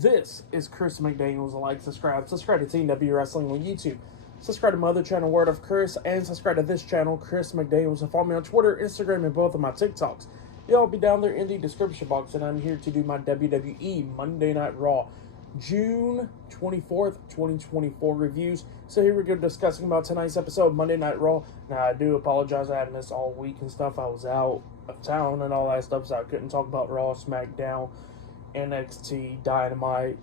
This is Chris McDaniels. Like, subscribe to TW Wrestling on YouTube. Subscribe to my other channel, Word of Chris, and subscribe to this channel, Chris McDaniels, and follow me on Twitter, Instagram, and both of my TikToks. They'll be down there in the description box, and I'm here to do my WWE Monday Night Raw June 24th, 2024 reviews. So here we go, discussing about tonight's episode of Monday Night Raw. Now, I do apologize, I had missed all week and stuff. I was out of town and all that stuff, so I couldn't talk about Raw, SmackDown, NXT, Dynamite,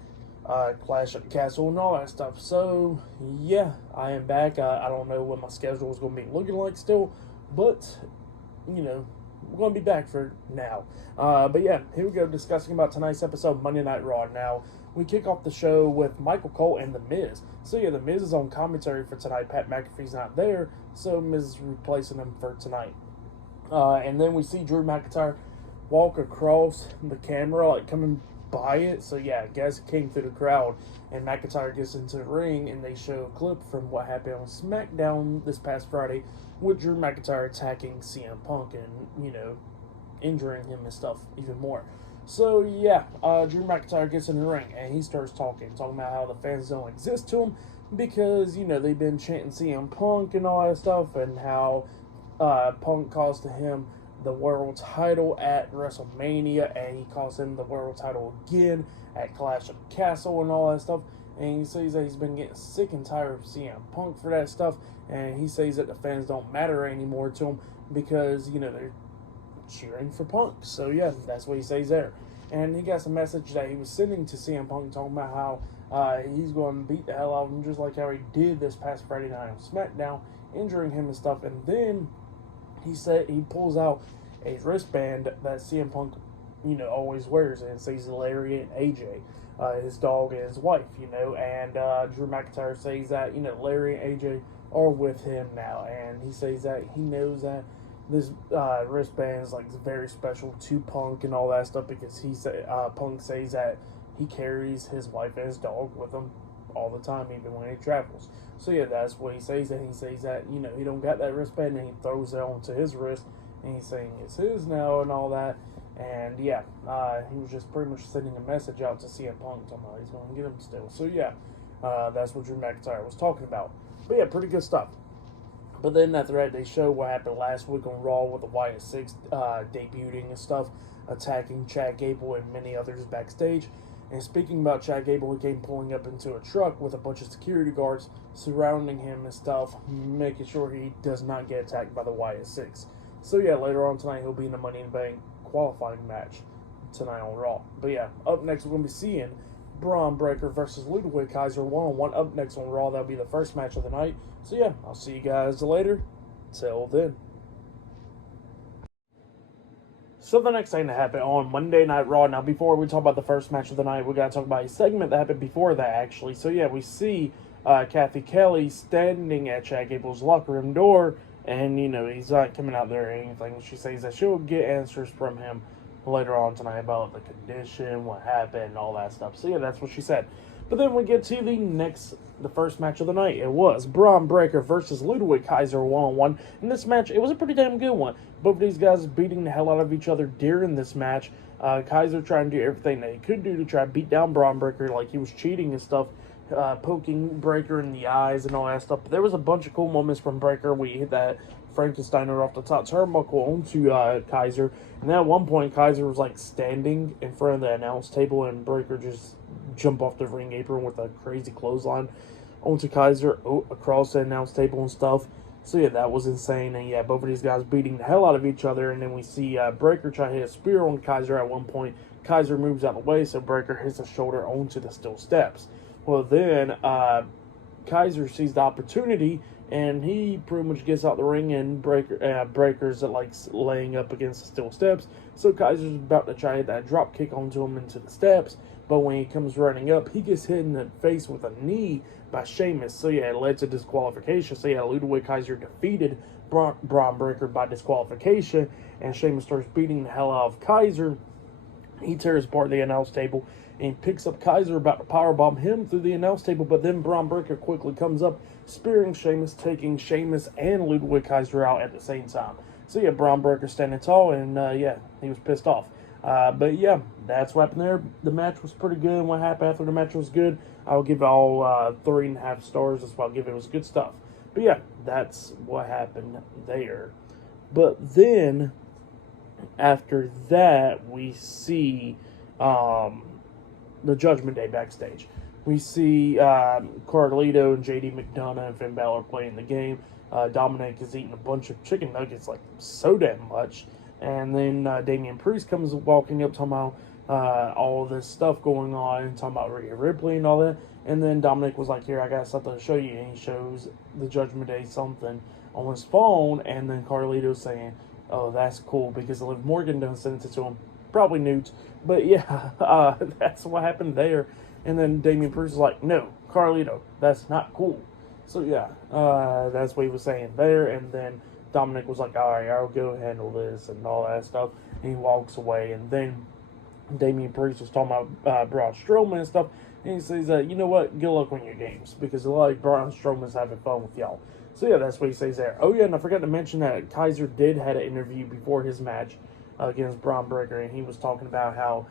Clash at the Castle, and all that stuff. So, yeah, I am back. I don't know what my schedule is going to be looking like still, but, you know, we're going to be back for now. But yeah, here we go, discussing about tonight's episode of Monday Night Raw. Now, we kick off the show with Michael Cole and The Miz. So yeah, The Miz is on commentary for tonight. Pat McAfee's not there, so Miz is replacing him for tonight. And then we see Drew McIntyre walk across the camera, like coming by it. So yeah, I guess it came through the crowd, and McIntyre gets into the ring, and they show a clip from what happened on SmackDown this past Friday with Drew McIntyre attacking CM Punk and, you know, injuring him and stuff even more. So yeah, Drew McIntyre gets in the ring, and he starts talking about how the fans don't exist to him because, you know, they've been chanting CM Punk and all that stuff, and how Punk cost him the world title at WrestleMania, and he cost him the world title again at Clash of the Castle and all that stuff. And he says that he's been getting sick and tired of CM Punk for that stuff, and he says that the fans don't matter anymore to him because, you know, they're cheering for Punk. So yeah, that's what he says there. And he got a message that he was sending to CM Punk talking about how he's going to beat the hell out of him, just like how he did this past Friday night on SmackDown, injuring him and stuff. And then he said he pulls out a wristband that CM Punk, you know, always wears, and it says Larry and AJ, his dog and his wife, you know. And Drew McIntyre says that, you know, Larry and AJ are with him now, and he says that he knows that this wristband is like very special to Punk and all that stuff, because Punk says that he carries his wife and his dog with him all the time, even when he travels. So yeah, that's what he says, and he says that, you know, he don't got that wristband, and he throws it onto his wrist, and he's saying it's his now and all that. And yeah, he was just pretty much sending a message out to CM Punk talking about he's going to get him still. So yeah, that's what Drew McIntyre was talking about. But yeah, pretty good stuff. But then after that, they show what happened last week on Raw with the Wyatt Six debuting and stuff, attacking Chad Gable and many others backstage. And speaking about Chad Gable, he came pulling up into a truck with a bunch of security guards surrounding him and stuff, making sure he does not get attacked by the Wyatt Six. So yeah, later on tonight, he'll be in the Money in the Bank qualifying match tonight on Raw. But yeah, up next, we're going to be seeing Braun Breaker versus Ludwig Kaiser one-on-one up next on Raw. That'll be the first match of the night. So yeah, I'll see you guys later. Till then. So the next thing that happened on Monday Night Raw. Now, before we talk about the first match of the night, we got to talk about a segment that happened before that, actually. So yeah, we see Kathy Kelly standing at Chad Gable's locker room door, and, you know, he's not coming out there or anything. She says that she'll get answers from him later on tonight about the condition, what happened, and all that stuff. So yeah, that's what she said. But then we get to the first match of the night. It was Braun Breaker versus Ludwig Kaiser one-on-one. In this match, it was a pretty damn good one. Both of these guys beating the hell out of each other during this match. Kaiser trying to do everything that he could do to try to beat down Braun Breaker, like he was cheating and stuff, poking Breaker in the eyes and all that stuff. But there was a bunch of cool moments from Breaker. We hit that Frankensteiner off the top turnbuckle onto Kaiser. And then at one point, Kaiser was like standing in front of the announce table, and Breaker just jumped off the ring apron with a crazy clothesline onto Kaiser across the announce table and stuff. So yeah, that was insane. And yeah, both of these guys beating the hell out of each other. And then we see Breaker try to hit a spear on Kaiser at one point. Kaiser moves out of the way, so Breaker hits a shoulder onto the steel steps. Well, then Kaiser sees the opportunity, and he pretty much gets out the ring, and Breaker's like laying up against the steel steps. So Kaiser's about to try to hit that drop kick onto him into the steps, but when he comes running up, he gets hit in the face with a knee by Sheamus. So yeah, it led to disqualification. So yeah, Ludwig Kaiser defeated Braun Breaker by disqualification, and Sheamus starts beating the hell out of Kaiser. He tears apart the announce table and picks up Kaiser, about to powerbomb him through the announce table, but then Braun Breaker quickly comes up, spearing Sheamus, taking Sheamus and Ludwig Kaiser out at the same time. So yeah, Braun Breaker standing tall, and yeah, he was pissed off. But yeah, that's what happened there. The match was pretty good. What happened after the match was good. I'll give it all 3.5 stars. That's what I'll give it. It was good stuff. But yeah, that's what happened there. But then after that, we see the Judgment Day backstage. We see Carlito and JD McDonough and Finn Balor playing the game. Dominic is eating a bunch of chicken nuggets, like so damn much. And then Damian Priest comes walking up, talking about all this stuff going on, talking about Rhea Ripley and all that. And then Dominic was like, here, I got something to show you. And he shows the Judgment Day something on his phone. And then Carlito's saying, oh, that's cool, because Liv Morgan done sent it to him. Probably Newt. But yeah, that's what happened there. And then Damian Priest was like, no, Carlito, that's not cool. So yeah, that's what he was saying there. And then Dominic was like, all right, I'll go handle this and all that stuff. And he walks away. And then Damian Priest was talking about Braun Strowman and stuff. And he says, you know what, good luck on your games, because a lot of Braun Strowman's having fun with y'all. So yeah, that's what he says there. Oh yeah, and I forgot to mention that Kaiser did had an interview before his match against Braun Breaker, and he was talking about how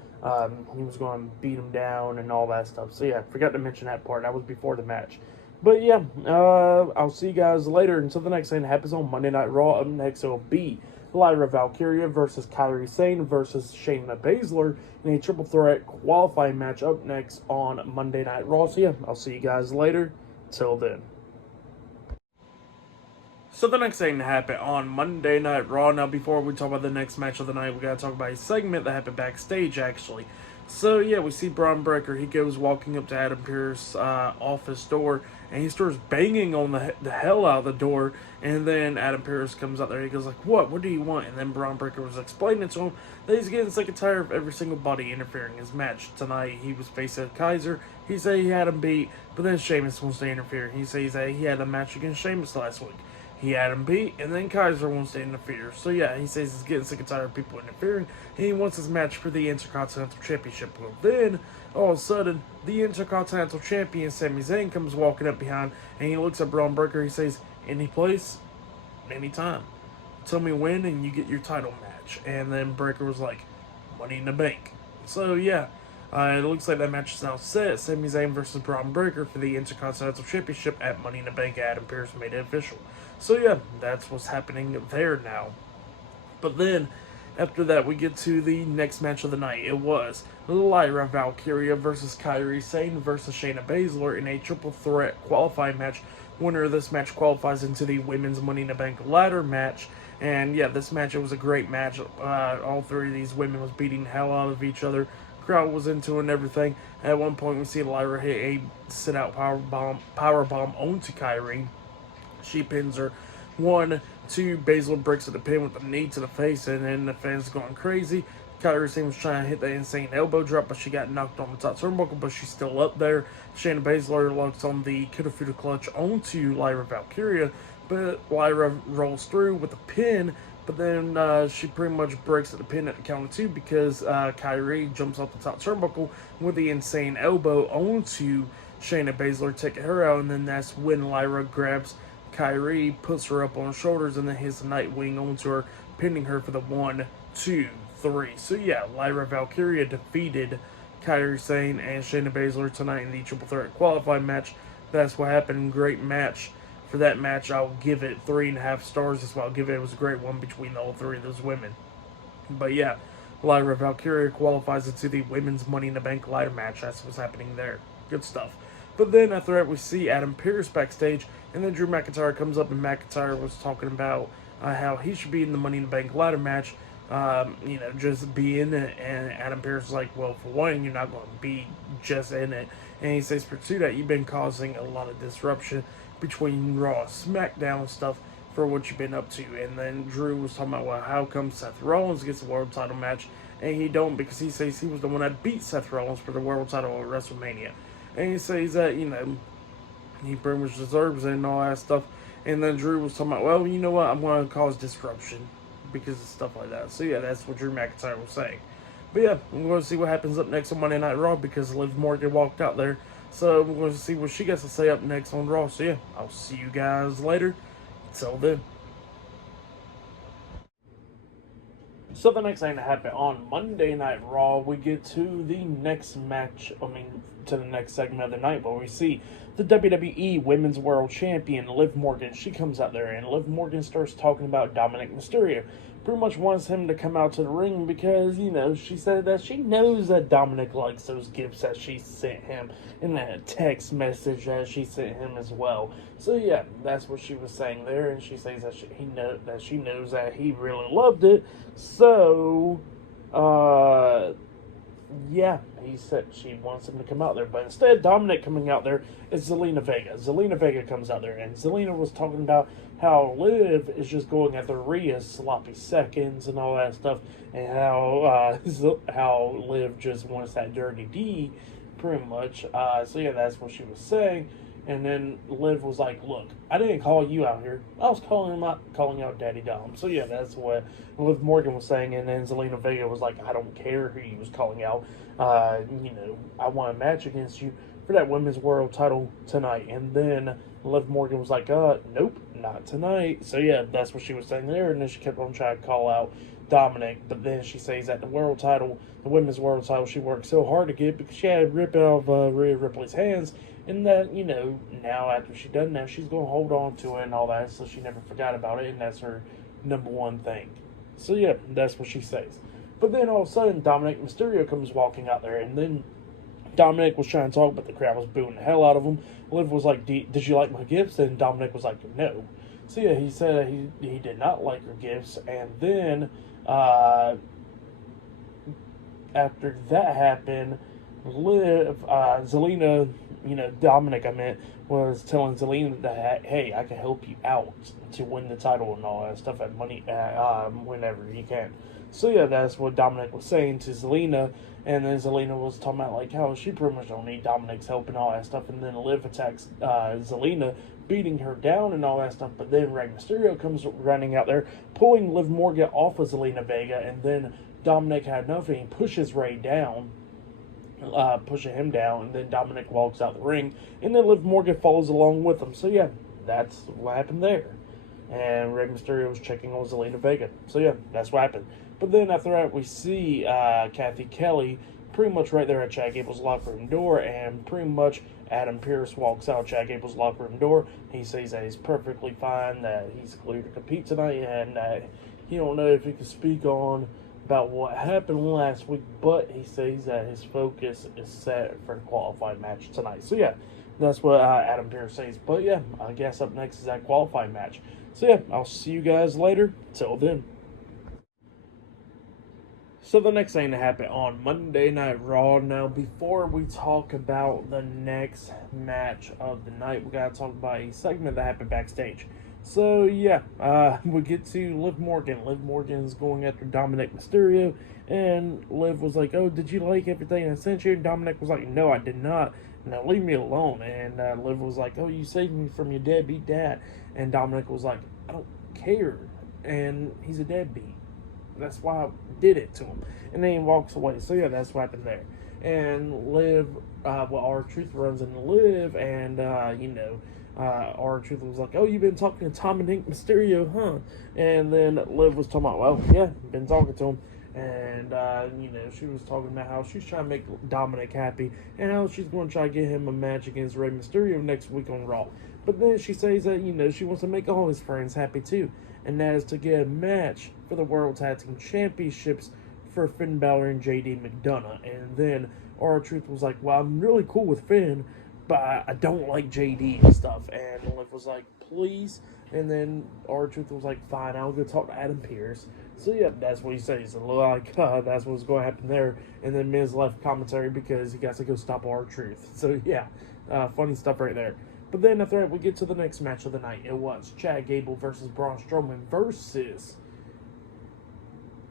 he was going to beat him down and all that stuff. So yeah, forgot to mention that part. That was before the match. But yeah, I'll see you guys later. Until the next thing that happens on Monday Night Raw, up next it'll be Lyra Valkyria versus Kairi Sane versus Shayna Baszler in a triple threat qualifying match up next on Monday Night Raw. So yeah, I'll see you guys later. Till then. So the next thing that happened on Monday Night Raw. Now, before we talk about the next match of the night, we gotta talk about a segment that happened backstage, actually. So yeah, we see Braun Breaker. He goes walking up to Adam Pearce's office door, and he starts banging on the hell out of the door. And then Adam Pearce comes out there. He goes like, What do you want?" And then Braun Breaker was explaining to him that he's getting sick and tired of every single body interfering in his match. Tonight, he was facing Kaiser. He said he had him beat, but then Sheamus wants to interfere. He says that he had a match against Sheamus last week. He had him beat, and then Kaiser wants to interfere. So yeah, he says he's getting sick and tired of people interfering, and he wants his match for the Intercontinental Championship. Well, then, all of a sudden, the Intercontinental Champion, Sami Zayn, comes walking up behind, and he looks at Braun Breaker. He says, any place, anytime. Tell me when, and you get your title match. And then Breaker was like, Money in the Bank. So yeah, it looks like that match is now set. Sami Zayn versus Braun Breaker for the Intercontinental Championship at Money in the Bank. Adam Pearce made it official. So yeah, that's what's happening there now. But then, after that, we get to the next match of the night. It was Lyra Valkyria versus Kairi Sane versus Shayna Baszler in a triple threat qualifying match. Winner of this match qualifies into the Women's Money in the Bank ladder match. And yeah, this match, it was a great match. All three of these women was beating the hell out of each other. Crowd was into it and everything. At one point, we see Lyra hit a sit-out power bomb onto Kairi. She pins her. 1, 2, Baszler breaks at the pin with a knee to the face, and then the fans going crazy. Kairi Sane was trying to hit the insane elbow drop, but she got knocked on the top turnbuckle, but she's still up there. Shayna Baszler locks on the Kirifuda clutch onto Lyra Valkyria, but Lyra rolls through with a pin, but then she pretty much breaks at the pin at the count of 2 because Kairi jumps off the top turnbuckle with the insane elbow onto Shayna Baszler, taking her out, and then that's when Lyra grabs Kairi, puts her up on her shoulders, and then hits the Nightwing onto her, pinning her for the 1, 2, 3. So yeah, Lyra Valkyria defeated Kairi Sane and Shayna Baszler tonight in the triple threat qualifying match. That's what happened. Great match. For that match, I'll give it 3.5 stars. That's what I'll give it. It was a great one between all three of those women. But yeah, Lyra Valkyria qualifies into the Women's Money in the Bank ladder match. That's what's happening there. Good stuff. But then after that, we see Adam Pearce backstage, and then Drew McIntyre comes up, and McIntyre was talking about how he should be in the Money in the Bank ladder match, just be in it. And Adam Pearce is like, well, for one, you're not going to be just in it. And he says, for two, that you've been causing a lot of disruption between Raw and SmackDown stuff for what you've been up to. And then Drew was talking about, well, how come Seth Rollins gets a world title match and he don't, because he says he was the one that beat Seth Rollins for the world title at WrestleMania. And he says that, he pretty much deserves it and all that stuff. And then Drew was talking about, well, you know what, I'm going to cause disruption because of stuff like that. So yeah, that's what Drew McIntyre was saying. But yeah, we're going to see what happens up next on Monday Night Raw because Liv Morgan walked out there. So we're going to see what she gets to say up next on Raw. So yeah, I'll see you guys later. Till then. So the next thing that happened on Monday Night Raw, we get to the next match. To the next segment of the night, where we see the WWE Women's World Champion Liv Morgan. She comes out there, and Liv Morgan starts talking about Dominic Mysterio. Pretty much wants him to come out to the ring because, she said that she knows that Dominic likes those gifts that she sent him and that text message that she sent him as well. So yeah, that's what she was saying there, and she says that she knows that he really loved it. So, yeah, he said she wants him to come out there. But instead, Dominic coming out there is Zelina Vega. Zelina Vega comes out there, and Zelina was talking about how Liv is just going after Rhea's sloppy seconds and all that stuff, and how Liv just wants that dirty D, pretty much. So yeah, that's what she was saying. And then Liv was like, "Look, I didn't call you out here. I was calling out Daddy Dom." So yeah, that's what Liv Morgan was saying. And then Zelina Vega was like, "I don't care who he was calling out. I want a match against you for that women's world title tonight." And then Liv Morgan was like, "Nope, not tonight." So yeah, that's what she was saying there. And then she kept on trying to call out Dominic, but then she says that the world title, the women's world title, she worked so hard to get because she had to rip it out of Rhea Ripley's hands. And that, now after she done that, she's going to hold on to it and all that, so she never forgot about it, and that's her number one thing. So yeah, that's what she says. But then all of a sudden, Dominic Mysterio comes walking out there, and then Dominic was trying to talk, but the crowd was booing the hell out of him. Liv was like, "Did you like my gifts?" And Dominic was like, "No." So yeah, he said he did not like her gifts, and then after that happened, Zelina, Dominic, was telling Zelina that, "Hey, I can help you out to win the title and all that stuff at whenever you can." So yeah, that's what Dominic was saying to Zelina, and then Zelina was talking about like how she pretty much don't need Dominic's help and all that stuff, and then Liv attacks Zelina, beating her down and all that stuff. But then Rey Mysterio comes running out there, pulling Liv Morgan off of Zelina Vega, and then Dominic had enough and he pushes Rey down. Pushing him down, and then Dominic walks out the ring, and then Liv Morgan follows along with him. So yeah, that's what happened there. And Rey Mysterio was checking on Zelina Vega. So yeah, that's what happened. But then after that, we see Kathy Kelly pretty much right there at Chad Gable's locker room door, and pretty much Adam Pearce walks out Chad Gable's locker room door. He says that he's perfectly fine, that he's cleared to compete tonight, and that he don't know if he can speak on about what happened last week, but he says that his focus is set for the qualifying match tonight. So yeah, that's what Adam Pearce says. But yeah, I guess up next is that qualifying match. So yeah, I'll see you guys later. Till then. So the next thing that happened on Monday Night Raw. Now, before we talk about the next match of the night, we gotta talk about a segment that happened backstage. So yeah, we get to Liv Morgan. Liv Morgan's going after Dominic Mysterio, and Liv was like, "Oh, did you like everything I sent you?" And Dominic was like, "No, I did not. Now leave me alone." And Liv was like, "Oh, you saved me from your deadbeat dad." And Dominic was like, "I don't care." And he's a deadbeat. That's why I did it to him. And then he walks away. So yeah, that's what happened there. And Liv, R-Truth runs into Liv, and R-Truth was like, "Oh, you've been talking to Dominic Mysterio, huh?" And then Liv was talking about, "Well, yeah, been talking to him." And, she was talking about how she's trying to make Dominic happy, and how she's going to try to get him a match against Rey Mysterio next week on Raw. But then she says that, she wants to make all his friends happy too, and that is to get a match for the World Tag Team Championships for Finn Balor and JD McDonough. And then R-Truth was like, "Well, I'm really cool with Finn, but I don't like JD and stuff." And Liv was like, "Please." And then R-Truth was like, "Fine, I'll go talk to Adam Pearce." So yeah, that's what he says. It looked like that's what's going to happen there. And then Miz left commentary because he got to go stop R-Truth. So yeah, funny stuff right there. But then after that, we get to the next match of the night. It was Chad Gable versus Braun Strowman versus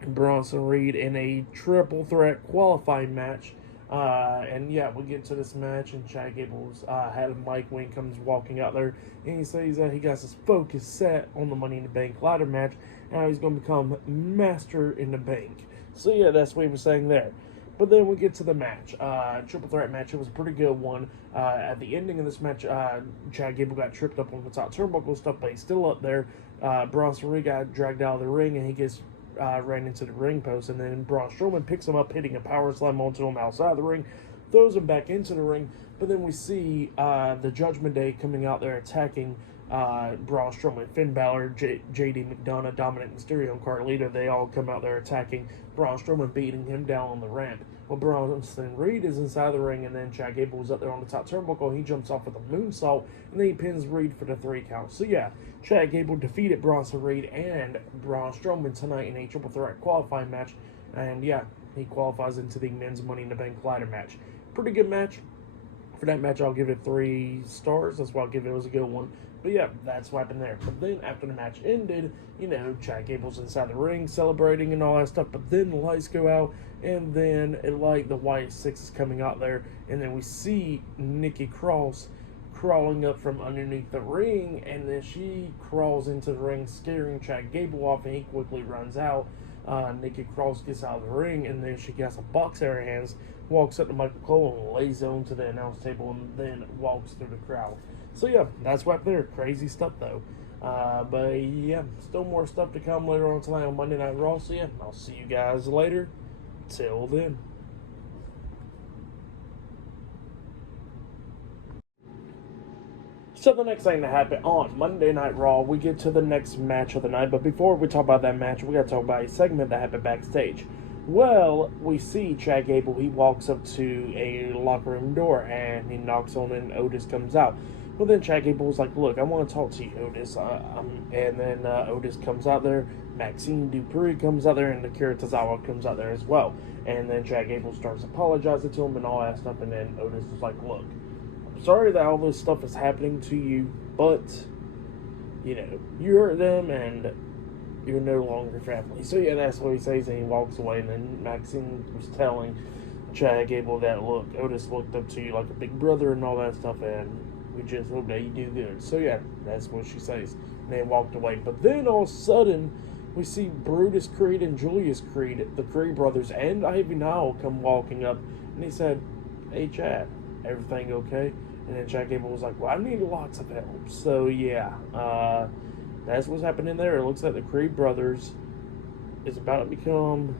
Bronson Reed in a triple threat qualifying match. And yeah, we get to this match, and Chad Gable's had a mic when he comes walking out there, and he says that he got his focus set on the Money in the Bank ladder match, and how he's going to become Master in the Bank. So yeah, that's what he was saying there. But then we get to the match, triple threat match. It was a pretty good one. At the ending of this match, Chad Gable got tripped up on the top turnbuckle stuff, but he's still up there. Bronson Reed got dragged out of the ring, and he gets ran into the ring post, and then Braun Strowman picks him up, hitting a power slam onto him outside of the ring, throws him back into the ring. But then we see the Judgment Day coming out there attacking Braun Strowman, Finn Balor, JD McDonough, Dominic Mysterio, and Carlito. They all come out there attacking Braun Strowman, beating him down on the ramp. Well, Bronson Reed is inside the ring, and then Chad Gable is up there on the top turnbuckle. He jumps off with a moonsault, and then he pins Reed for the 3 count. So yeah, Chad Gable defeated Bronson Reed and Braun Strowman tonight in a triple threat qualifying match. And yeah, he qualifies into the men's Money in the Bank ladder match. Pretty good match. For that match, I'll give it 3 stars. That's why I'll give it. It was a good one. But yeah, that's what happened there. But then after the match ended, you know, Chad Gable's inside the ring celebrating and all that stuff. But then the lights go out, and then the White Six is coming out there, and then we see Nikki Cross crawling up from underneath the ring, and then she crawls into the ring, scaring Chad Gable off, and he quickly runs out. Nikki Cross gets out of the ring, and then she gets a box in her hands, walks up to Michael Cole and lays onto the announce table, and then walks through the crowd. So yeah, that's right there. Crazy stuff though. But yeah, still more stuff to come later on tonight on Monday Night Raw. So yeah, I'll see you guys later. Till then. So the next thing to happen on Monday Night Raw, we get to the next match of the night. But before we talk about that match, we got to talk about a segment that happened backstage. Well, we see Chad Gable. He walks up to a locker room door and he knocks on it, and Otis comes out. Well, then Chad Gable's like, look, I want to talk to you, Otis. And then Otis comes out there. Maxine Dupree comes out there, and Akira Tozawa comes out there as well. And then Chad Gable starts apologizing to him and all that stuff. And then Otis is like, look, I'm sorry that all this stuff is happening to you, but, you know, you hurt them and you're no longer family. So yeah, that's what he says, and he walks away. And then Maxine was telling Chad Gable that, look, Otis looked up to you like a big brother and all that stuff, and we just hope that you do good. So yeah, that's what she says. And they walked away. But then all of a sudden, we see Brutus Creed and Julius Creed, the Creed brothers, and Ivy Nile come walking up. And he said, hey Chad, everything okay? And then Chad Gable was like, well, I need lots of help. So yeah, that's what's happening there. It looks like the Creed brothers is about to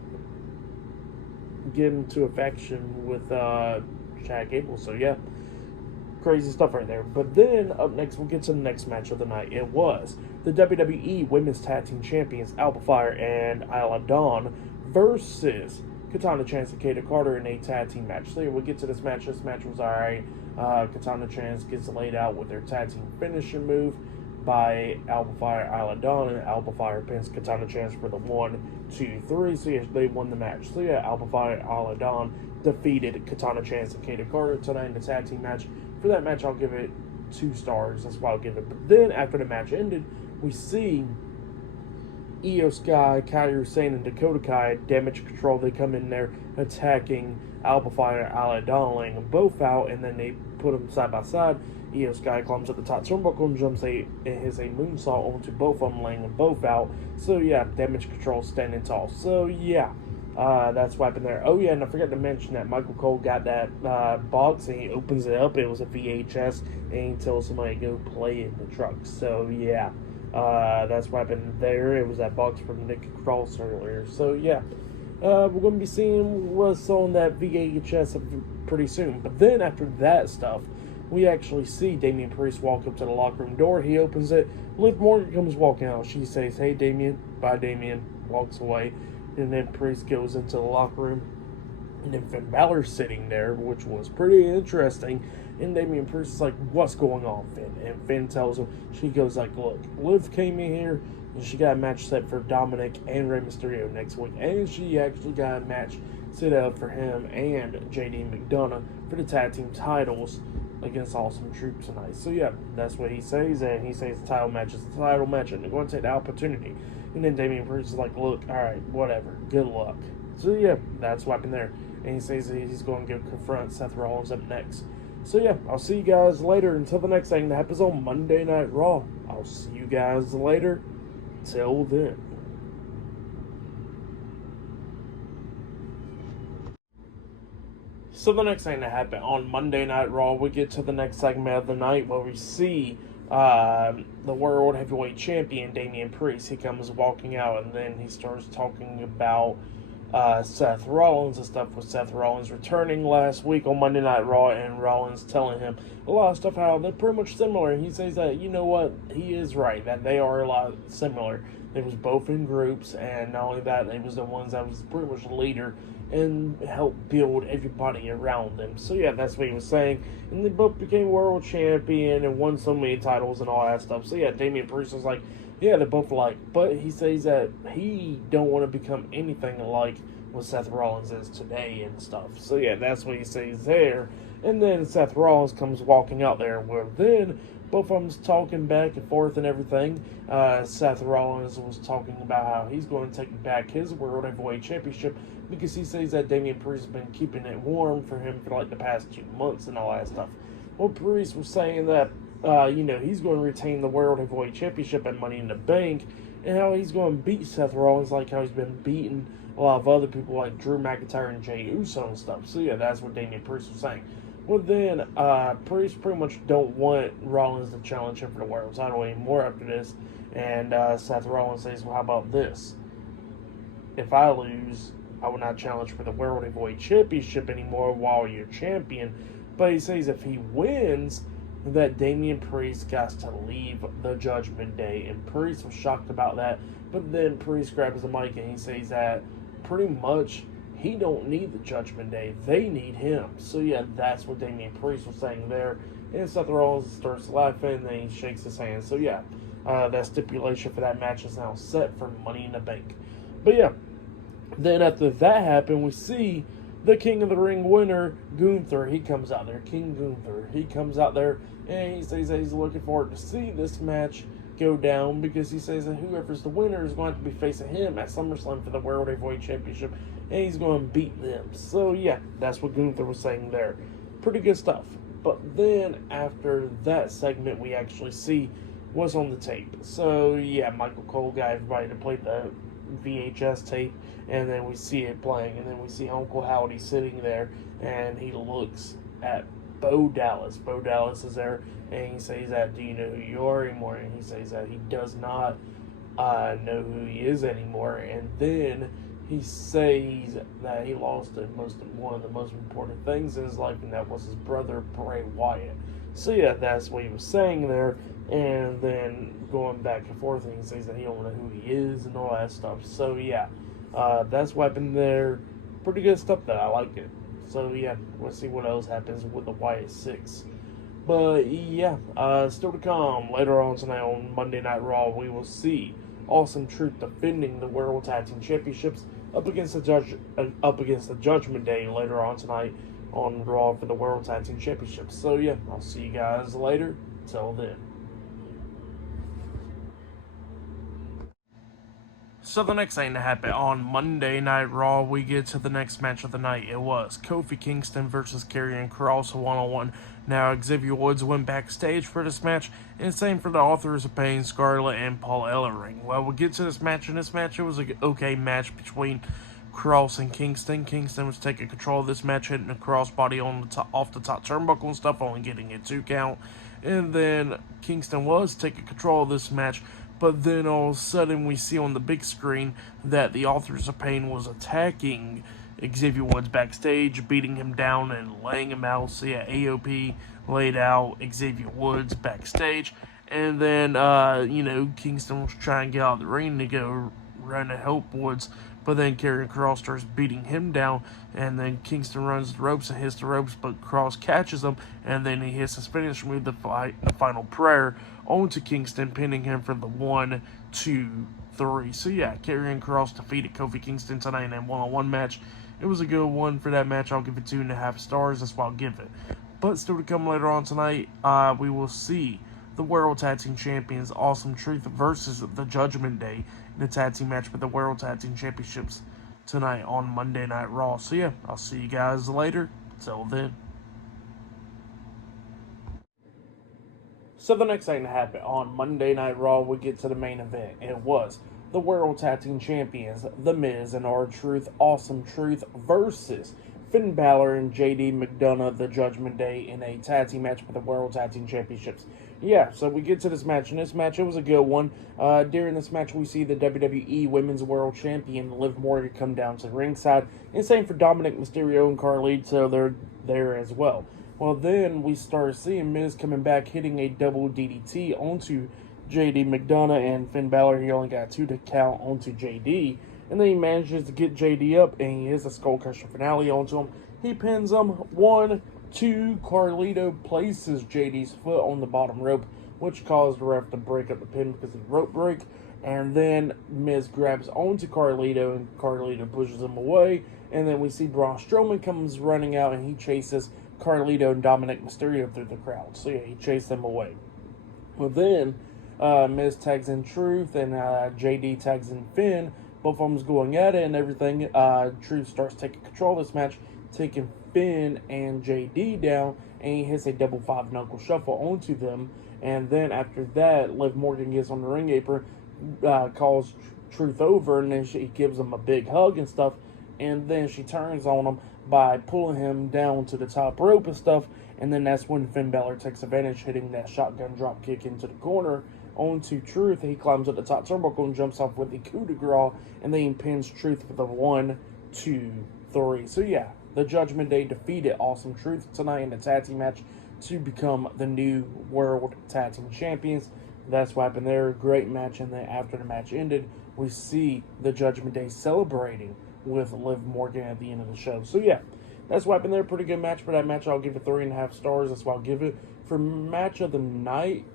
get into a faction with Chad Gable. So yeah, crazy stuff right there. But then up next, we'll get to the next match of the night. It was the WWE Women's Tag Team Champions Alba Fire and Isla Dawn versus Katana Chance and Kata Carter in a tag team match. So yeah, we'll get to this match. This match was alright. Katana Chance gets laid out with their tag team finisher move by Alba Fire, Isla Dawn, and Alba Fire pins Katana Chance for the 1, 2, 3. So yeah, they won the match. So yeah, Alba Fire, Isla Dawn defeated Katana Chance and Kata Carter tonight in the tag team match. For that match, I'll give it 2 stars. That's why I'll give it. But then after the match ended, we see Io Sky, Kairi Sane, and Dakota Kai, Damage Control. They come in there attacking Alba Fire and Isla Dawn, laying them both out, and then they put them side by side. Io Sky climbs up the top turnbuckle and jumps and hits a moonsault onto both of them, laying them both out. So yeah, Damage Control standing tall. So yeah, that's what happened there. Oh yeah, and I forgot to mention that Michael Cole got that box, and he opens it up. It was a VHS, and he tells somebody to go play in the truck. So yeah, that's what happened there. It was that box from Nikki Cross earlier. So yeah, we're going to be seeing what's on that VHS pretty soon. But then after that stuff, we actually see Damian Priest walk up to the locker room door. He opens it. Liv Morgan comes walking out. She says, hey Damian, bye Damian, walks away. And then Priest goes into the locker room. And then Finn Balor's sitting there, which was pretty interesting. And Damian Priest is like, what's going on, Finn? And Finn tells him, she goes like, look, Liv came in here and she got a match set for Dominic and Rey Mysterio next week. And she actually got a match set up for him and JD McDonough for the tag team titles against Awesome Troops tonight. So yeah, that's what he says. And he says the title match is the title match, and they're going to take the opportunity. And then Damian Priest is like, look, alright, whatever, good luck. So yeah, that's what happened there. And he says that he's going to go confront Seth Rollins up next. So yeah, I'll see you guys later. Until the next thing that happens on Monday Night Raw. I'll see you guys later. Till then. So the next thing that happened on Monday Night Raw, we get to the next segment of the night where we see the World Heavyweight Champion, Damian Priest. He comes walking out, and then he starts talking about Seth Rollins and stuff, with Seth Rollins returning last week on Monday Night Raw, and Rollins telling him a lot of stuff, how they're pretty much similar. And he says that, you know what, he is right, that they are a lot similar. They was both in groups, and not only that, they was the ones that was pretty much the leader and helped build everybody around them. So yeah, that's what he was saying. And they both became world champion and won so many titles and all that stuff. So yeah, Damian Priest was like, yeah, they're both alike. But he says that he don't want to become anything like what Seth Rollins is today and stuff. So yeah, that's what he says there. And then Seth Rollins comes walking out there, where then both of them's talking back and forth and everything. Seth Rollins was talking about how he's going to take back his World Heavyweight Championship, because he says that Damian Priest has been keeping it warm for him for like the past 2 months and all that stuff. Well, Priest was saying that, he's going to retain the World Heavyweight Championship at Money in the Bank, and how he's going to beat Seth Rollins like how he's been beating a lot of other people like Drew McIntyre and Jey Uso and stuff. So yeah, that's what Damian Priest was saying. Well, then, Priest pretty much don't want Rollins to challenge him for the world title anymore after this. And Seth Rollins says, well, how about this? If I lose, I will not challenge for the World Heavyweight Championship anymore while you're champion. But he says if he wins, that Damian Priest got to leave the Judgment Day. And Priest was shocked about that. But then Priest grabs the mic and he says that pretty much he don't need the Judgment Day. They need him. So yeah, that's what Damian Priest was saying there. And Seth Rollins starts laughing, and then he shakes his hand. So yeah, that stipulation for that match is now set for Money in the Bank. But yeah, then after that happened, we see the King of the Ring winner, Gunther. He comes out there, King Gunther. He comes out there, and he says that he's looking forward to see this match go down, because he says that whoever's the winner is going to be facing him at SummerSlam for the World Heavyweight Championship, and he's going to beat them. So yeah, that's what Gunther was saying there. Pretty good stuff. But then after that segment, we actually see what's on the tape. So yeah, Michael Cole got everybody to play the VHS tape, and then we see it playing, and then we see Uncle Howdy sitting there, and he looks at Bo Dallas. Bo Dallas is there, and he says that, do you know who you are anymore? And he says that he does not know who he is anymore. And then he says that he lost one of the most important things in his life, and that was his brother, Bray Wyatt. So yeah, that's what he was saying there. And then going back and forth, and he says that he don't know who he is and all that stuff. So yeah, that's what happened there. Pretty good stuff though. I like it. So yeah, we'll see what else happens with the Wyatt 6. But yeah, still to come later on tonight on Monday Night Raw, we will see Awesome Truth defending the World Tag Team Championships up against the Judgment Day later on tonight on Raw for the World Tag Team Championships. So yeah, I'll see you guys later. Till then. So the next thing to happen on Monday Night Raw, we get to the next match of the night. It was Kofi Kingston versus Karrion Kross one-on-one. Now Xavier Woods went backstage for this match, and same for the Authors of Pain, Scarlett, and Paul Ellering. Well, we'll get to this match. In this match, it was an okay match between Kross and Kingston. Kingston was taking control of this match, hitting the crossbody off the top turnbuckle and stuff, only getting a 2 count. And then Kingston was taking control of this match, but then all of a sudden we see on the big screen that the Authors of Pain was attacking Xavier Woods backstage, beating him down and laying him out. So yeah, AOP laid out Xavier Woods backstage. And then, Kingston was trying to get out of the ring to go run to help Woods. But then Karrion Kross starts beating him down, and then Kingston runs the ropes and hits the ropes, but Kross catches him, and then he hits his finisher move, the final prayer, onto Kingston, pinning him for the 1, 2, 3. So yeah, Karrion Kross defeated Kofi Kingston tonight in a one-on-one match. It was a good one for that match. I'll give it 2.5 stars. That's what I'll give it. But still to come later on tonight, we will see the World Tag Team Champions Awesome Truth versus the Judgment Day in a tag team match for the World Tag Team Championships tonight on Monday Night Raw. So yeah, I'll see you guys later. Till then. So the next thing to happen on Monday Night Raw, we get to the main event. It was the World Tag Team Champions, The Miz and R-Truth, Awesome Truth versus Finn Balor and JD McDonough, the Judgment Day, in a tag team match for the World Tag Team Championships. Yeah, so we get to this match. In this match, it was a good one. During this match, we see the WWE Women's World Champion, Liv Morgan, come down to the ringside. And same for Dominic Mysterio and Carlito, they're there as well. Well, then we start seeing Miz coming back, hitting a double DDT onto JD McDonough, and Finn Balor, he only got 2 to count onto JD. And then he manages to get JD up, and he hits a skull crusher finale onto him. He pins him. 1, 2. Carlito places JD's foot on the bottom rope, which caused the ref to break up the pin because of the rope break. And then Miz grabs onto Carlito, and Carlito pushes him away. And then we see Braun Strowman comes running out, and he chases Carlito and Dominic Mysterio through the crowd. So yeah, he chased them away. Well, then Miz tags in Truth, and JD tags in Finn. Both of them's going at it and everything. Truth starts taking control of this match, taking Finn and JD down, and he hits a double 5-knuckle shuffle onto them. And then after that, Liv Morgan gets on the ring apron, calls Truth over, and then she gives him a big hug and stuff. And then she turns on him by pulling him down to the top rope and stuff. And then that's when Finn Balor takes advantage, hitting that shotgun drop kick into the corner onto Truth. He climbs up the top turnbuckle and jumps off with the coup de grace, and then he pins Truth with a 1, 2, 3. So yeah, the Judgment Day defeated Awesome Truth tonight in the tag team match to become the new World Tag Team Champions. That's what happened there. Great match. And then after the match ended, we see the Judgment Day celebrating with Liv Morgan at the end of the show. So yeah, that's what happened there. Pretty good match. For that match, I'll give it 3.5 stars. That's what I'll give it. For match of the night,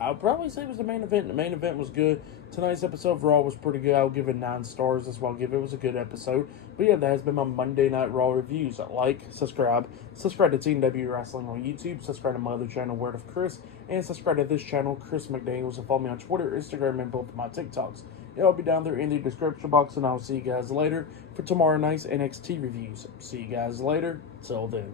I'll probably say it was the main event. The main event was good. Tonight's episode of Raw was pretty good. I'll give it 9 stars. That's what I'll give it. It was a good episode. But yeah, that has been my Monday Night Raw reviews. Like, subscribe to Team W Wrestling on YouTube. Subscribe to my other channel, Word of Chris. And subscribe to this channel, Chris McDaniels. And follow me on Twitter, Instagram, and both of my TikToks. It'll be down there in the description box. And I'll see you guys later for tomorrow night's NXT reviews. See you guys later. Till then.